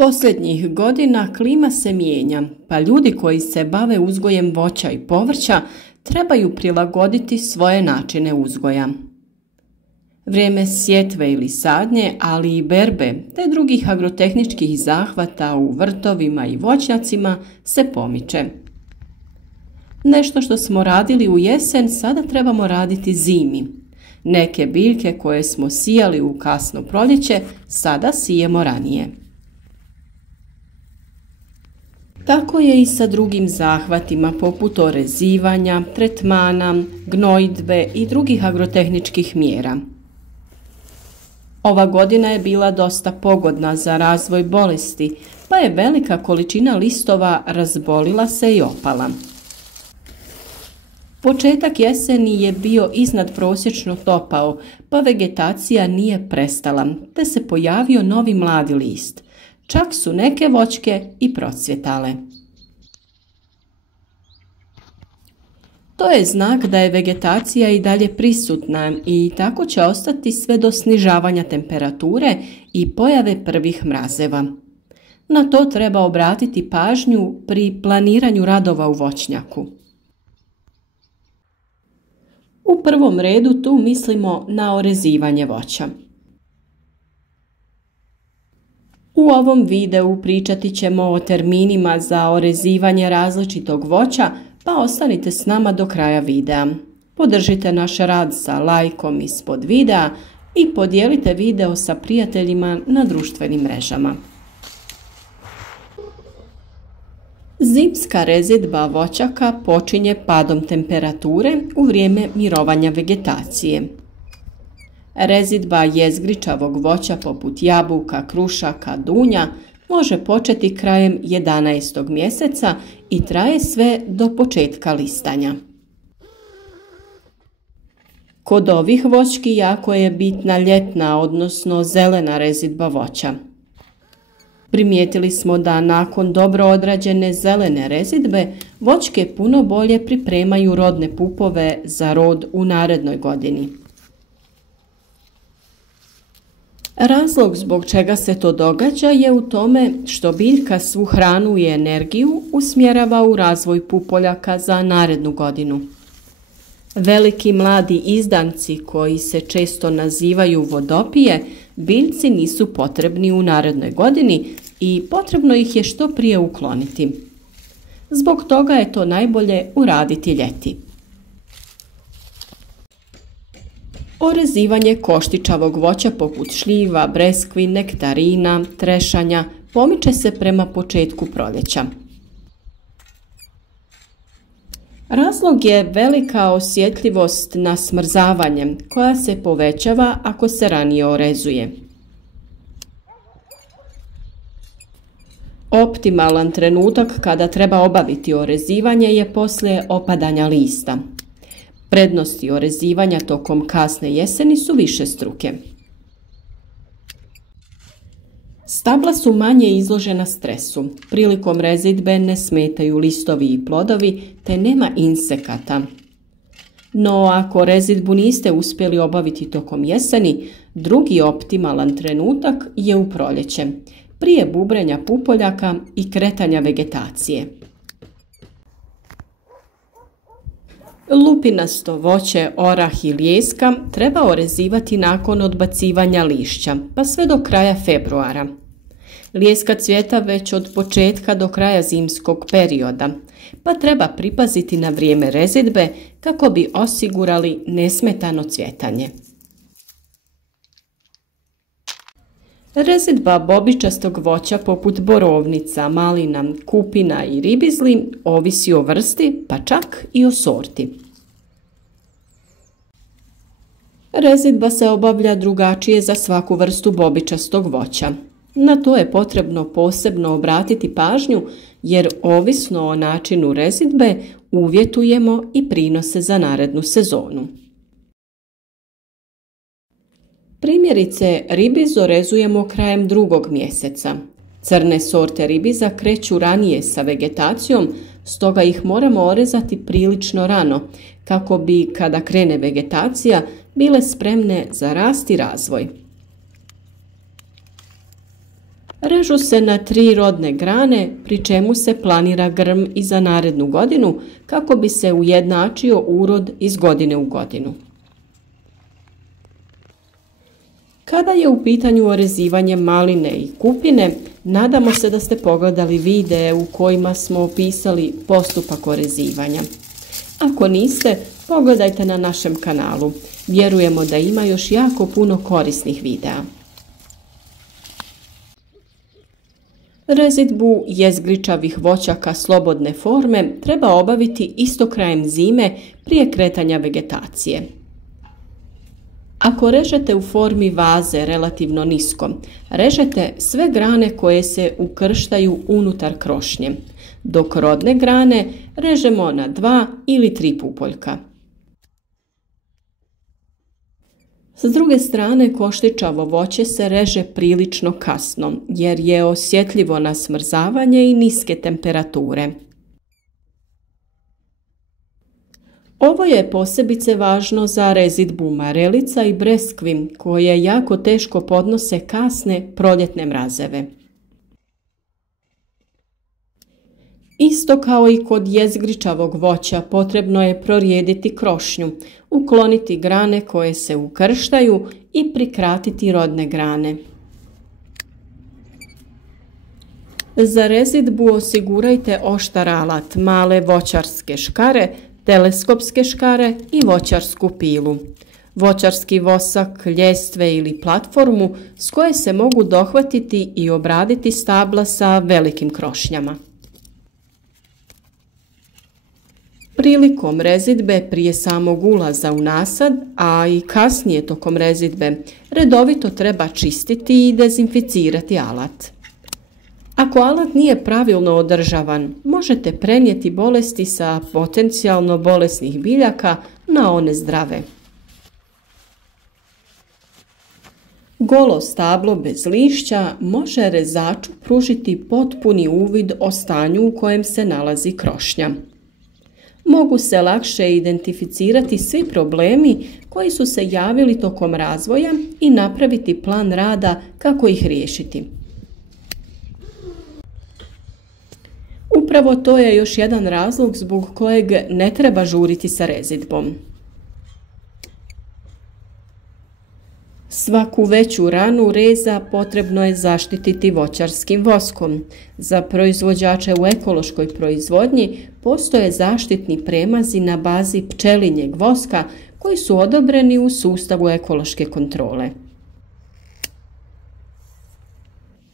Posljednjih godina klima se mijenja, pa ljudi koji se bave uzgojem voća i povrća trebaju prilagoditi svoje načine uzgoja. Vrijeme sjetve ili sadnje, ali i berbe te drugih agrotehničkih zahvata u vrtovima i voćnjacima se pomiče. Nešto što smo radili u jesen sada trebamo raditi zimi. Neke biljke koje smo sijali u kasno proljeće sada sijemo ranije. Tako je i sa drugim zahvatima poput orezivanja, tretmana, gnojidbe i drugih agrotehničkih mjera. Ova godina je bila dosta pogodna za razvoj bolesti, pa je velika količina listova razbolila se i opala. Početak jeseni je bio iznadprosječno topao, pa vegetacija nije prestala, te se pojavio novi mladi list. Čak su neke voćke i procvjetale. To je znak da je vegetacija i dalje prisutna i tako će ostati sve do snižavanja temperature i pojave prvih mrazeva. Na to treba obratiti pažnju pri planiranju radova u voćnjaku. U prvom redu tu mislimo na orezivanje voća. U ovom videu pričati ćemo o terminima za orezivanje različitog voća, pa ostanite s nama do kraja videa. Podržite naš rad sa lajkom ispod videa i podijelite video sa prijateljima na društvenim mrežama. Zimska rezidba voćaka počinje padom temperature u vrijeme mirovanja vegetacije. Rezidba jezgričavog voća poput jabuka, krušaka, dunja može početi krajem 11. mjeseca i traje sve do početka listanja. Kod ovih voćki jako je bitna ljetna, odnosno zelena rezidba voća. Primijetili smo da nakon dobro odrađene zelene rezidbe voćke puno bolje pripremaju rodne pupove za rod u narednoj godini. Razlog zbog čega se to događa je u tome što biljka svu hranu i energiju usmjerava u razvoj pupoljaka za narednu godinu. Veliki mladi izdanci koji se često nazivaju vodopije, biljci nisu potrebni u narednoj godini i potrebno ih je što prije ukloniti. Zbog toga je to najbolje uraditi ljeti. Orezivanje koštičavog voća poput šljiva, breskvi, nektarina, trešanja pomiče se prema početku proljeća. Razlog je velika osjetljivost na smrzavanje koja se povećava ako se ranije orezuje. Optimalan trenutak kada treba obaviti orezivanje je poslije opadanja lista. Prednosti orezivanja tokom kasne jeseni su višestruke. Stabla su manje izložena stresu. Prilikom rezidbe ne smetaju listovi i plodovi, te nema insekata. No ako rezidbu niste uspjeli obaviti tokom jeseni, drugi optimalan trenutak je u proljeće, prije bubrenja pupoljaka i kretanja vegetacije. Lupinasto voće, orah i lijeska treba orezivati nakon odbacivanja lišća, pa sve do kraja februara. Lijeska cvjeta već od početka do kraja zimskog perioda, pa treba pripaziti na vrijeme rezidbe kako bi osigurali nesmetano cvjetanje. Rezidba bobičastog voća poput borovnica, malina, kupina i ribizli ovisi o vrsti, pa čak i o sorti. Rezidba se obavlja drugačije za svaku vrstu bobičastog voća. Na to je potrebno posebno obratiti pažnju jer ovisno o načinu rezidbe uvjetujemo i prinose za narednu sezonu. Primjerice, ribiz orezujemo krajem 2. mjeseca. Crne sorte ribiza kreću ranije sa vegetacijom, stoga ih moramo orezati prilično rano, kako bi, kada krene vegetacija, bile spremne za rast i razvoj. Režu se na 3 rodne grane, pri čemu se planira grm i za narednu godinu kako bi se ujednačio urod iz godine u godinu. Kada je u pitanju orezivanje maline i kupine, nadamo se da ste pogledali videe u kojima smo opisali postupak orezivanja. Ako niste, pogledajte na našem kanalu. Vjerujemo da ima još jako puno korisnih videa. Rezidbu jezgričavih voćaka slobodne forme treba obaviti isto krajem zime prije kretanja vegetacije. Ako režete u formi vaze relativno nisko, režete sve grane koje se ukrštaju unutar krošnje, dok rodne grane režemo na 2 ili 3 pupoljka. S druge strane, koštičavo voće se reže prilično kasno jer je osjetljivo na smrzavanje i niske temperature. Ovo je posebice važno za rezidbu marelica i breskvi koje jako teško podnose kasne proljetne mrazeve. Isto kao i kod jezgričavog voća potrebno je prorijediti krošnju, ukloniti grane koje se ukrštaju i prikratiti rodne grane. Za rezidbu osigurajte oštar alat, male voćarske škare, teleskopske škare i voćarsku pilu, voćarski vosak, ljestve ili platformu s koje se mogu dohvatiti i obraditi stabla sa velikim krošnjama. Prilikom rezidbe prije samog ulaza u nasad, a i kasnije tokom rezidbe, redovito treba čistiti i dezinficirati alat. Ako alat nije pravilno održavan, možete prenijeti bolesti sa potencijalno bolesnih biljaka na one zdrave. Golo stablo bez lišća može rezaču pružiti potpuni uvid o stanju u kojem se nalazi krošnja. Mogu se lakše identificirati svi problemi koji su se javili tokom razvoja i napraviti plan rada kako ih riješiti. Upravo to je još jedan razlog zbog kojeg ne treba žuriti sa rezidbom. Svaku veću ranu reza potrebno je zaštititi voćarskim voskom. Za proizvođače u ekološkoj proizvodnji postoje zaštitni premazi na bazi pčelinjeg voska koji su odobreni u sustavu ekološke kontrole.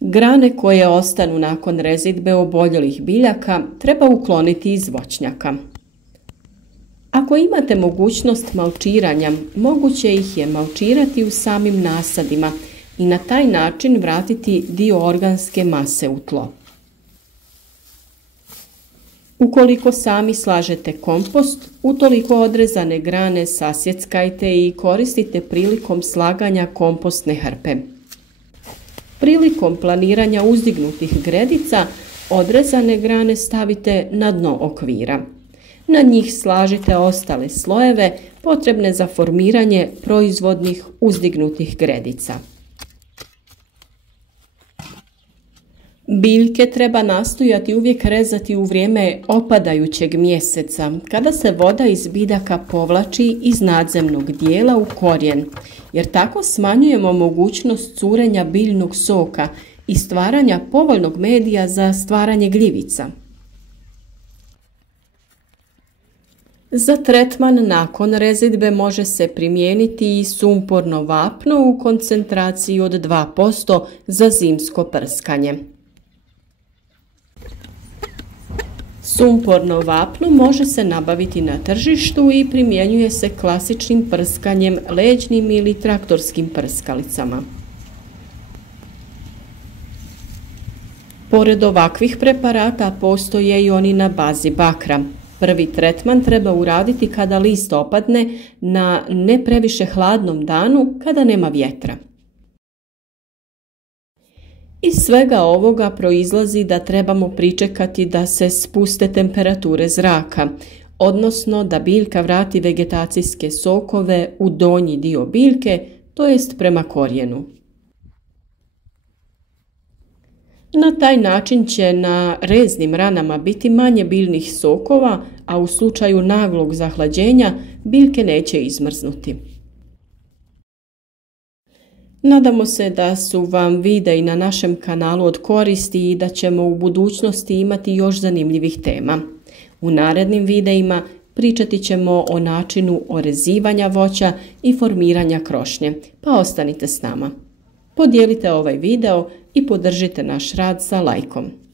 Grane koje ostanu nakon rezidbe oboljelih biljaka treba ukloniti iz voćnjaka. Ako imate mogućnost malčiranja, moguće ih je malčirati u samim nasadima i na taj način vratiti dio organske mase u tlo. Ukoliko sami slažete kompost, utoliko odrezane grane sasjeckajte i koristite prilikom slaganja kompostne hrpe. Prilikom planiranja uzdignutih gredica, odrezane grane stavite na dno okvira. Na njih slažite ostale slojeve potrebne za formiranje proizvodnih uzdignutih gredica. Biljke treba nastojati uvijek rezati u vrijeme opadajućeg mjeseca, kada se voda iz biljaka povlači iz nadzemnog dijela u korijen, jer tako smanjujemo mogućnost curenja biljnog soka i stvaranja povoljnog medija za stvaranje gljivica. Za tretman nakon rezidbe može se primijeniti i sumporno vapno u koncentraciji od 2% za zimsko prskanje. Sumporno vapno može se nabaviti na tržištu i primjenjuje se klasičnim prskanjem leđnim ili traktorskim prskalicama. Pored ovakvih preparata postoje i oni na bazi bakra. Prvi tretman treba uraditi kada list opadne na ne previše hladnom danu kada nema vjetra. Iz svega ovoga proizlazi da trebamo pričekati da se spuste temperature zraka, odnosno da biljka vrati vegetacijske sokove u donji dio biljke, to jest prema korijenu. Na taj način će na reznim ranama biti manje biljnih sokova, a u slučaju naglog zahlađenja biljke neće izmrznuti. Nadamo se da su vam videi na našem kanalu od koristi i da ćemo u budućnosti imati još zanimljivih tema. U narednim videima pričati ćemo o načinu orezivanja voća i formiranja krošnje, pa ostanite s nama. Podijelite ovaj video i podržite naš rad sa lajkom.